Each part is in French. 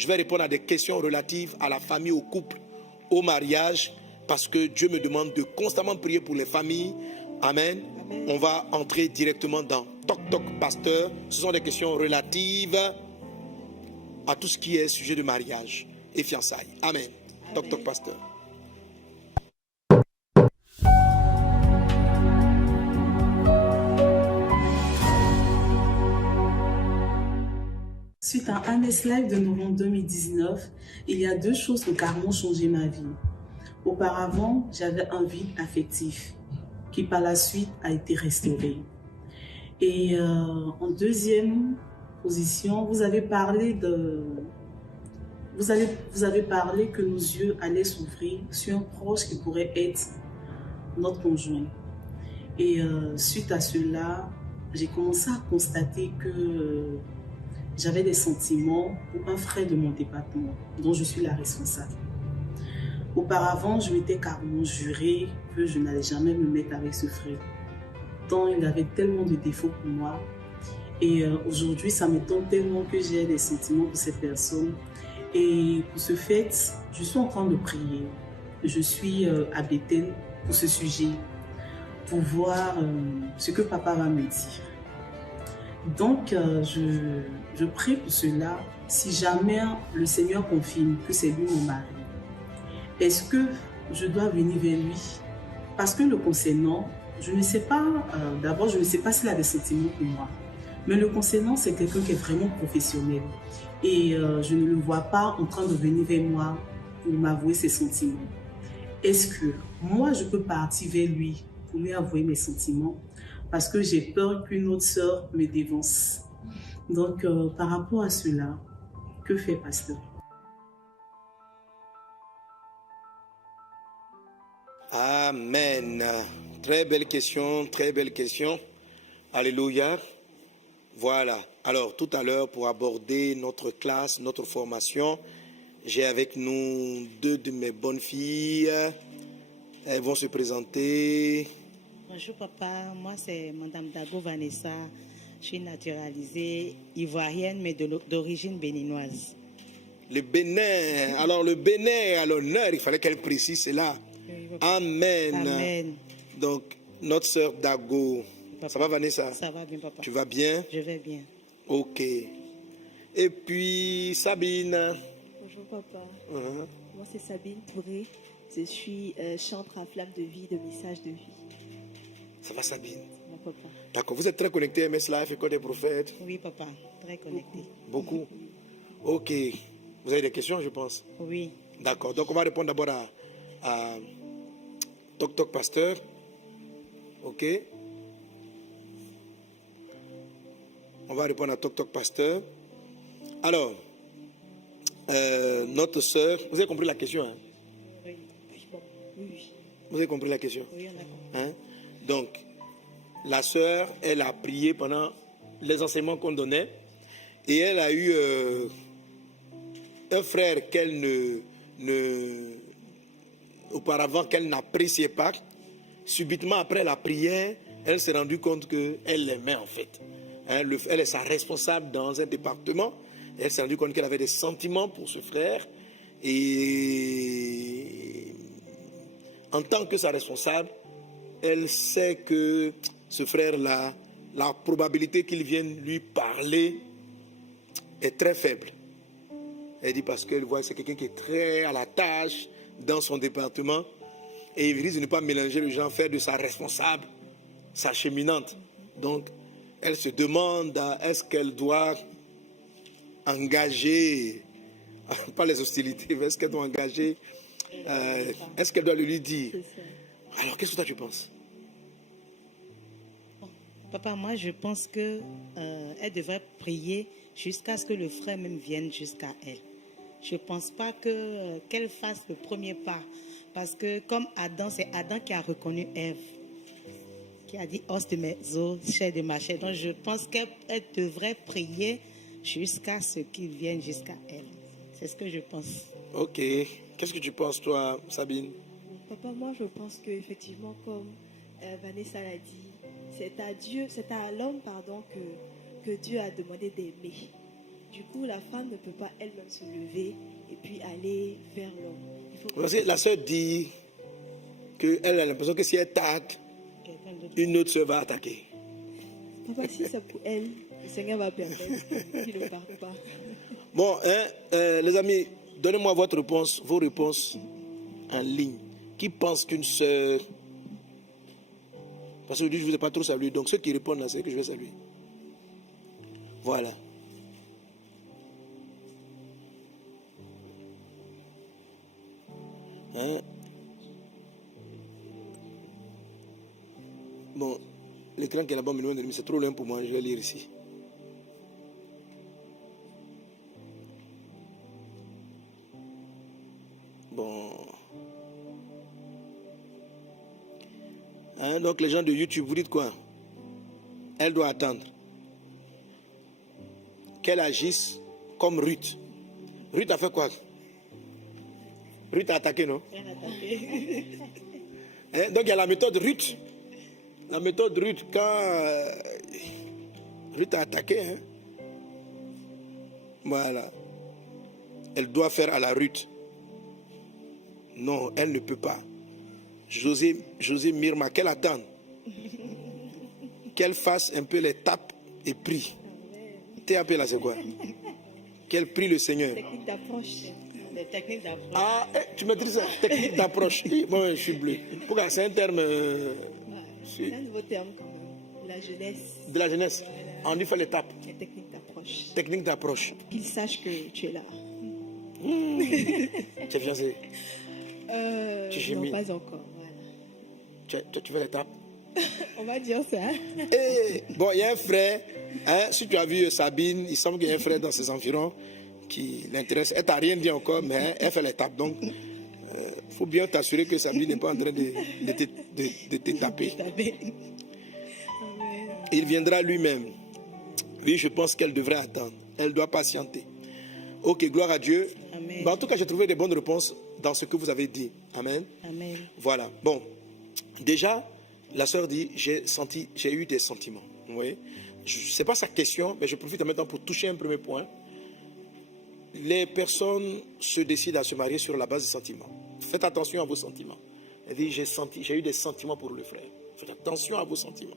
Je vais répondre à des questions relatives à la famille, au couple, au mariage, parce que Dieu me demande de constamment prier pour les familles. Amen. Amen. On va entrer directement dans Toc Toc Pasteur. Ce sont des questions relatives à tout ce qui est sujet de mariage et fiançailles. Amen. Amen. Toc Toc Pasteur. Suite à un live de novembre 2019, il y a deux choses qui ont carrément changé ma vie. Auparavant, j'avais un vide affectif qui par la suite a été restauré. Et en deuxième position, vous avez parlé que nos yeux allaient s'ouvrir sur un proche qui pourrait être notre conjoint. Et suite à cela, j'ai commencé à constater que j'avais des sentiments pour un frère de mon département, dont je suis la responsable. Auparavant, je m'étais carrément juré que je n'allais jamais me mettre avec ce frère, tant il avait tellement de défauts pour moi. Et aujourd'hui, ça m'étonne tellement que j'ai des sentiments pour cette personne. Et pour ce fait, je suis en train de prier. Je suis à Bethel pour ce sujet, pour voir ce que papa va me dire. Donc, je prie pour cela. Si jamais le Seigneur confirme que c'est lui mon mari, est-ce que je dois venir vers lui? Parce que le concernant, je ne sais pas, d'abord, je ne sais pas s'il a des sentiments pour moi. Mais le concernant, c'est quelqu'un qui est vraiment professionnel. Et je ne le vois pas en train de venir vers moi pour m'avouer ses sentiments. Est-ce que moi, je peux partir vers lui pour lui avouer mes sentiments? Parce que j'ai peur qu'une autre sœur me dévance. Donc, par rapport à cela, que fait pasteur? Amen. Très belle question, très belle question. Alléluia. Voilà. Alors, tout à l'heure, pour aborder notre classe, notre formation, j'ai avec nous deux de mes bonnes filles. Elles vont se présenter. Bonjour papa, moi c'est Madame Dago Vanessa. Je suis naturalisée ivoirienne mais d'origine béninoise. Le Bénin. Alors le Bénin à l'honneur, il fallait qu'elle précise cela. Oui, amen. Amen. Donc notre sœur Dago. Papa. Ça va Vanessa? Ça va bien papa. Tu vas bien? Je vais bien. Ok. Et puis Sabine. Bonjour papa. Moi c'est Sabine Touré. Je suis chantre à flamme de vie, de message de vie. Ça va Sabine? Mon papa. D'accord, vous êtes très connecté à MS Life, École des prophètes? Oui papa, très connecté. Beaucoup. Ok. Vous avez des questions je pense? Oui. D'accord, donc on va répondre d'abord à Toc Toc Pasteur. Ok. On va répondre à Toc Toc Pasteur. Alors, notre sœur, vous avez compris la question hein? Oui. Vous avez compris la question? Oui, on a compris. Hein? Donc, la sœur, elle a prié pendant les enseignements qu'on donnait et elle a eu un frère qu'elle auparavant qu'elle n'appréciait pas. Subitement après la prière, elle s'est rendue compte qu'elle l'aimait en fait. Hein, elle est sa responsable dans un département. Elle s'est rendue compte qu'elle avait des sentiments pour ce frère et en tant que sa responsable, elle sait que ce frère-là, la probabilité qu'il vienne lui parler est très faible. Elle dit parce qu'elle voit que c'est quelqu'un qui est très à la tâche dans son département et il risque de ne pas mélanger les gens, faire de sa responsable, sa cheminante. Donc, elle se demande est-ce qu'elle doit engager, pas les hostilités, mais est-ce qu'elle doit engager, est-ce qu'elle doit le lui dire? Alors, qu'est-ce que toi tu penses? Papa, moi je pense que elle devrait prier jusqu'à ce que le frère même vienne jusqu'à elle. Je ne pense pas qu'elle fasse le premier pas. Parce que comme Adam, c'est Adam qui a reconnu Ève, qui a dit os de mes os, chair de ma chair. Donc je pense qu'elle devrait prier jusqu'à ce qu'il vienne jusqu'à elle. C'est ce que je pense. Ok. Qu'est-ce que tu penses toi, Sabine? Papa, moi je pense qu'effectivement, comme Vanessa l'a dit, c'est à l'homme que Dieu a demandé d'aimer. Du coup, la femme ne peut pas elle-même se lever et puis aller vers l'homme. Il faut Parce que la sœur dit qu'elle a l'impression que si elle attaque, Quelqu'un d'autre. une autre sœur va attaquer. Papa, si c'est pour elle, le Seigneur va permettre qu'il ne parte pas. Bon, les amis, donnez-moi votre réponse, vos réponses en ligne. Qui pense qu'une sœur... Parce que je ne vous ai pas trop salué, donc ceux qui répondent là, c'est que je vais saluer. Voilà. Hein? Bon, l'écran qui est là-bas, c'est trop loin pour moi, je vais lire ici. Bon. Hein, donc les gens de YouTube, vous dites quoi? Elle doit attendre qu'elle agisse comme Ruth. Ruth a fait quoi? Ruth a attaqué, non? Elle a attaqué. Hein, donc il y a la méthode Ruth. La méthode Ruth, quand Ruth a attaqué, hein? Voilà. Elle doit faire à la Ruth. Non, elle ne peut pas. José Mirma, qu'elle attende. Qu'elle fasse un peu les tapes et prie. TAP là, c'est quoi? Qu'elle prie le Seigneur. Technique d'approche. Des techniques d'approche. Ah, tu maîtrises ça? Technique d'approche. Moi, je suis bleu. Pourquoi? C'est un terme C'est un nouveau terme quand même. La jeunesse. de la jeunesse. On dit faire les tapes. Les techniques d'approche. Technique d'approche. Qu'il sache que tu es là. Tu es fiancé. Tu Non, gémis. pas encore. Voilà. Tu fais les tapes. On va dire ça. Bon, il y a un frère. Hein, si tu as vu Sabine, il semble qu'il y a un frère dans ses environs qui l'intéresse. Elle t'a rien dit encore, mais elle fait les tapes. Donc, il faut bien t'assurer que Sabine n'est pas en train de te taper. Il viendra lui-même. Oui, je pense qu'elle devrait attendre. Elle doit patienter. Ok, gloire à Dieu. Amen. En tout cas, j'ai trouvé des bonnes réponses dans ce que vous avez dit. Amen. Amen. Voilà. Bon, déjà, la sœur dit, j'ai eu des sentiments. Vous voyez, ce n'est pas sa question, mais je profite maintenant pour toucher un premier point. Les personnes se décident à se marier sur la base des sentiments. Faites attention à vos sentiments. Elle dit, j'ai eu des sentiments pour le frère. Faites attention à vos sentiments.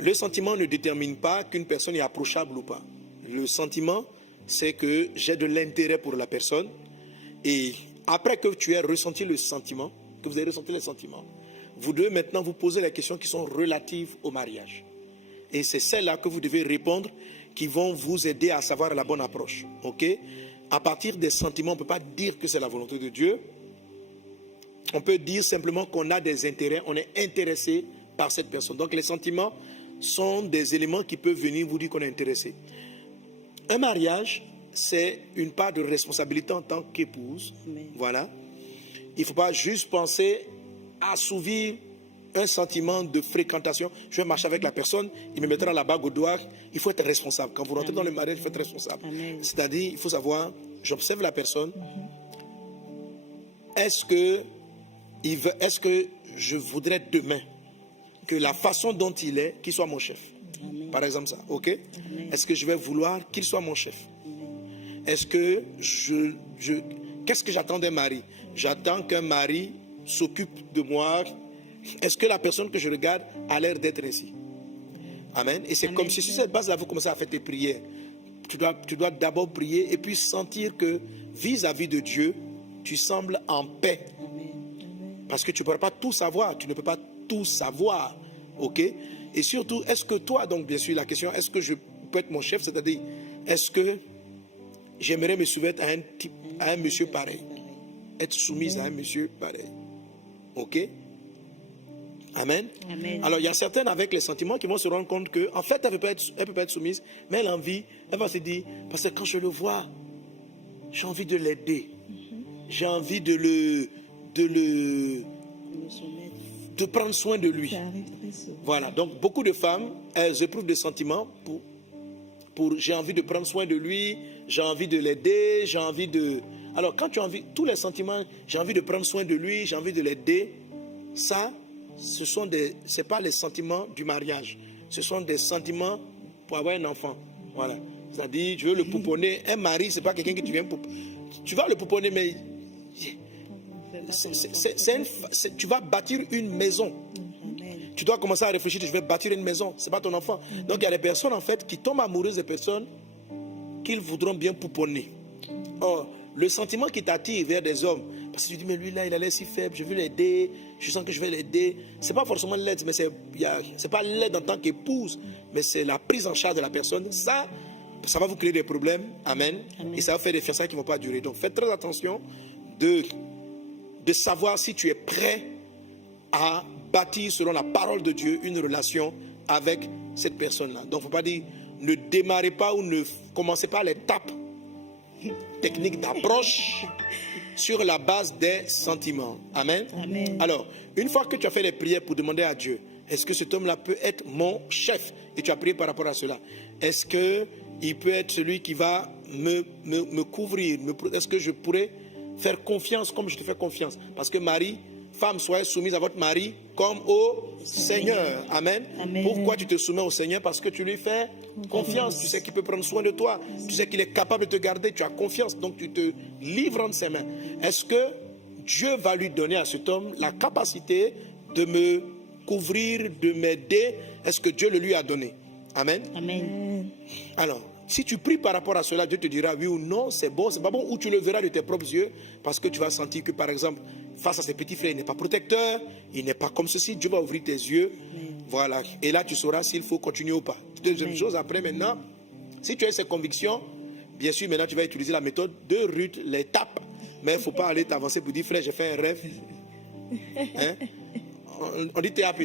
Le sentiment ne détermine pas qu'une personne est approchable ou pas. Le sentiment, c'est que j'ai de l'intérêt pour la personne. Et après que tu aies ressenti le sentiment, que vous avez ressenti les sentiments, vous devez maintenant vous poser les questions qui sont relatives au mariage. Et c'est celles-là que vous devez répondre qui vont vous aider à savoir la bonne approche. Ok? À partir des sentiments, on ne peut pas dire que c'est la volonté de Dieu. On peut dire simplement qu'on a des intérêts, on est intéressé par cette personne. Donc les sentiments sont des éléments qui peuvent venir vous dire qu'on est intéressé. Un mariage, c'est une part de responsabilité en tant qu'épouse. Amen. Voilà. Il ne faut pas juste penser à assouvir un sentiment de fréquentation. Je vais marcher avec la personne, il me mettra la bague au doigt. Il faut être responsable. Quand vous rentrez dans le mariage, il faut être responsable. C'est-à-dire, il faut savoir, j'observe la personne. Est-ce que je voudrais demain que la façon dont il est, qu'il soit mon chef? Par exemple ça, ok? Est-ce que je vais vouloir qu'il soit mon chef? Est-ce que qu'est-ce que j'attends d'un mari? J'attends qu'un mari s'occupe de moi. Est-ce que la personne que je regarde a l'air d'être ainsi? Amen. Et c'est comme si sur cette base-là, vous commencez à faire tes prières. Tu dois d'abord prier et puis sentir que vis-à-vis de Dieu, tu sembles en paix. Parce que tu ne pourras pas tout savoir. Tu ne peux pas tout savoir. Ok? Et surtout, est-ce que toi, donc bien sûr, la question, est-ce que je peux être mon chef? C'est-à-dire, est-ce que j'aimerais me soumettre à un monsieur pareil? Être soumise à un monsieur pareil. Ok? Amen. Amen. Alors, il y a certaines avec les sentiments qui vont se rendre compte qu'en fait, elle ne peut pas être soumise, mais elle a envie, elle va se dire, parce que quand je le vois, j'ai envie de l'aider. J'ai envie de prendre soin de lui. Ça arrive très souvent. Voilà, donc beaucoup de femmes, elles éprouvent des sentiments pour j'ai envie de prendre soin de lui, j'ai envie de l'aider, j'ai envie de... Alors, quand tu as envie, tous les sentiments, j'ai envie de prendre soin de lui, j'ai envie de l'aider, ça, c'est pas les sentiments du mariage. Ce sont des sentiments pour avoir un enfant. Voilà. C'est-à-dire, je veux le pouponner. Un mari, ce n'est pas quelqu'un que tu viens pouponner. Tu vas le pouponner, mais tu vas bâtir une maison. Tu dois commencer à réfléchir, je vais bâtir une maison. Ce n'est pas ton enfant. Donc, il y a des personnes, en fait, qui tombent amoureuses des personnes qu'ils voudront bien pouponner. Or, le sentiment qui t'attire vers des hommes, parce que tu dis, mais lui là, il a l'air si faible, je veux l'aider, je sens que je vais l'aider. Ce n'est pas forcément l'aide, mais c'est pas l'aide en tant qu'épouse, mais c'est la prise en charge de la personne. Ça va vous créer des problèmes. Amen. Et ça va faire des fiançailles qui ne vont pas durer. Donc, faites très attention de savoir si tu es prêt à bâtir, selon la parole de Dieu, une relation avec cette personne-là. Donc, il ne faut pas dire, ne démarrez pas ou ne commencez pas l'étape technique d'approche sur la base des sentiments. Amen. Amen. Alors, une fois que tu as fait les prières pour demander à Dieu, est-ce que cet homme-là peut être mon chef? Et tu as prié par rapport à cela. Est-ce qu'il peut être celui qui va me couvrir? Est-ce que je pourrais faire confiance comme je te fais confiance? Parce que Marie, femme, soyez soumise à votre mari comme au Seigneur. Amen. Amen. Pourquoi tu te soumets au Seigneur? Parce que tu lui fais confiance. Tu sais qu'il peut prendre soin de toi. Tu sais qu'il est capable de te garder. Tu as confiance. Donc tu te livres entre ses mains. Est-ce que Dieu va lui donner à cet homme la capacité de me couvrir, de m'aider? Est-ce que Dieu le lui a donné? Amen. Amen. Alors, si tu pries par rapport à cela, Dieu te dira oui ou non, c'est bon, c'est pas bon, ou tu le verras de tes propres yeux, parce que tu vas sentir que, par exemple, face à ses petits frères, il n'est pas protecteur, il n'est pas comme ceci. Dieu va ouvrir tes yeux. Voilà. Et là, tu sauras s'il faut continuer ou pas. Deuxième chose, après, maintenant, si tu as ces convictions, bien sûr, maintenant, tu vas utiliser la méthode de Ruth, l'étape. Mais il ne faut pas aller t'avancer pour dire, frère, j'ai fait un rêve. Hein? On dit TAP.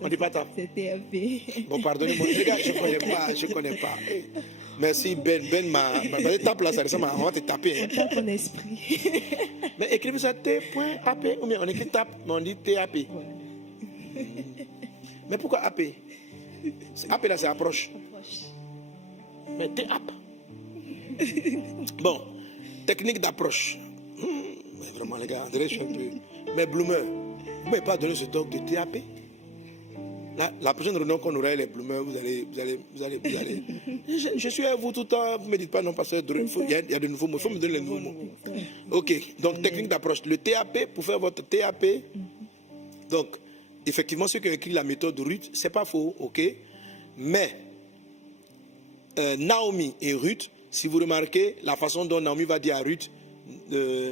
On dit pas TAP. C'est TAP. Bon, pardonnez-moi. Les gars, je connais pas. Merci, Ben m'a tape là, ça ressemble à on va te taper. On tape en esprit. Mais écrivez ça T.AP ou bien on écrit TAP, mais on dit TAP. Ouais. Mais pourquoi AP? AP là, c'est approche. Mais TAP. Bon, technique d'approche. Mais vraiment, les gars, André, je suis un peu. Mais Bloomer, vous ne m'avez pas donné ce talk de TAP? La prochaine réunion qu'on aura les Bloomers, vous allez. Je suis avec vous tout le temps. Vous ne me dites pas non, pasteur. Il y a de nouveaux mots. Il faut me donner les nouveaux mots. Ok, donc technique d'approche. Le TAP, pour faire votre TAP, donc, effectivement, ceux qui ont écrit la méthode Ruth, c'est pas faux, ok? Mais, Naomi et Ruth, si vous remarquez, la façon dont Naomi va dire à Ruth,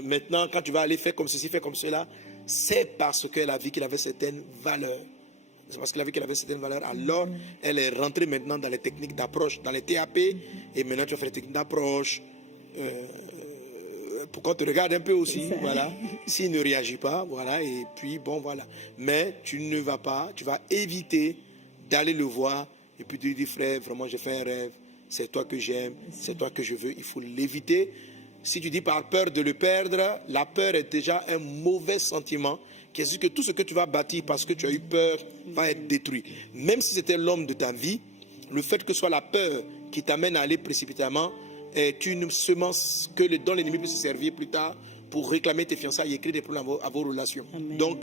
maintenant, quand tu vas aller faire comme ceci, faire comme cela, c'est parce qu'elle a vu qu'il avait certaines valeurs. C'est parce qu'elle a vu qu'elle avait certaines valeurs. Alors, elle est rentrée maintenant dans les techniques d'approche, dans les TAP. Et maintenant, tu vas faire les techniques d'approche. Pour qu'on te regarde un peu aussi. Voilà. S'il ne réagit pas, voilà. Et puis, bon, voilà. Mais tu ne vas pas, tu vas éviter d'aller le voir. Et puis, tu lui dis, frère, vraiment, j'ai fait un rêve. C'est toi que j'aime. C'est toi que je veux. Il faut l'éviter. Si tu dis par peur de le perdre, la peur est déjà un mauvais sentiment. Qui est que tout ce que tu vas bâtir parce que tu as eu peur va être détruit. Même si c'était l'homme de ta vie, le fait que ce soit la peur qui t'amène à aller précipitamment est une semence dont l'ennemi peut se servir plus tard pour réclamer tes fiançailles et créer des problèmes à vos relations. Amen. Donc,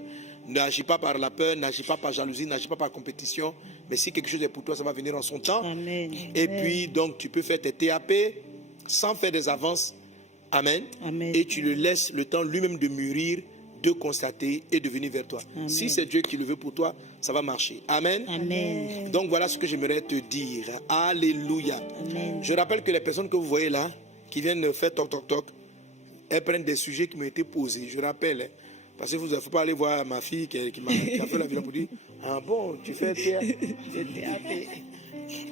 n'agis pas par la peur, n'agis pas par jalousie, n'agis pas par compétition, mais si quelque chose est pour toi, ça va venir en son temps. Amen. Et puis, donc, tu peux faire tes TAP sans faire des avances. Amen. Amen. Et tu le laisses le temps lui-même de mûrir, de constater et de venir vers toi. Amen. Si c'est Dieu qui le veut pour toi, ça va marcher. Amen. Amen. Donc voilà ce que j'aimerais te dire. Alléluia. Amen. Je rappelle que les personnes que vous voyez là, qui viennent faire toc toc toc, elles prennent des sujets qui m'ont été posés. Je rappelle, hein, parce que vous ne faut pas aller voir ma fille qui a fait la vidéo pour dire, ah bon, tu fais TAP.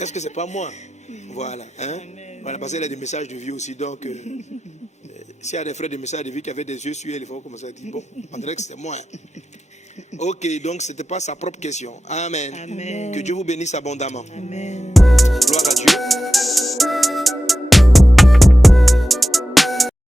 Est-ce que c'est pas moi? Voilà. Hein? Voilà, parce qu'elle a des messages de vie aussi. Donc, s'il y a des frères de messages de vie qui avaient des yeux sur elle, il faut commencer à dire, bon, André, c'est moi. Ok, donc ce n'était pas sa propre question. Amen. Amen. Que Dieu vous bénisse abondamment. Amen. Gloire à Dieu.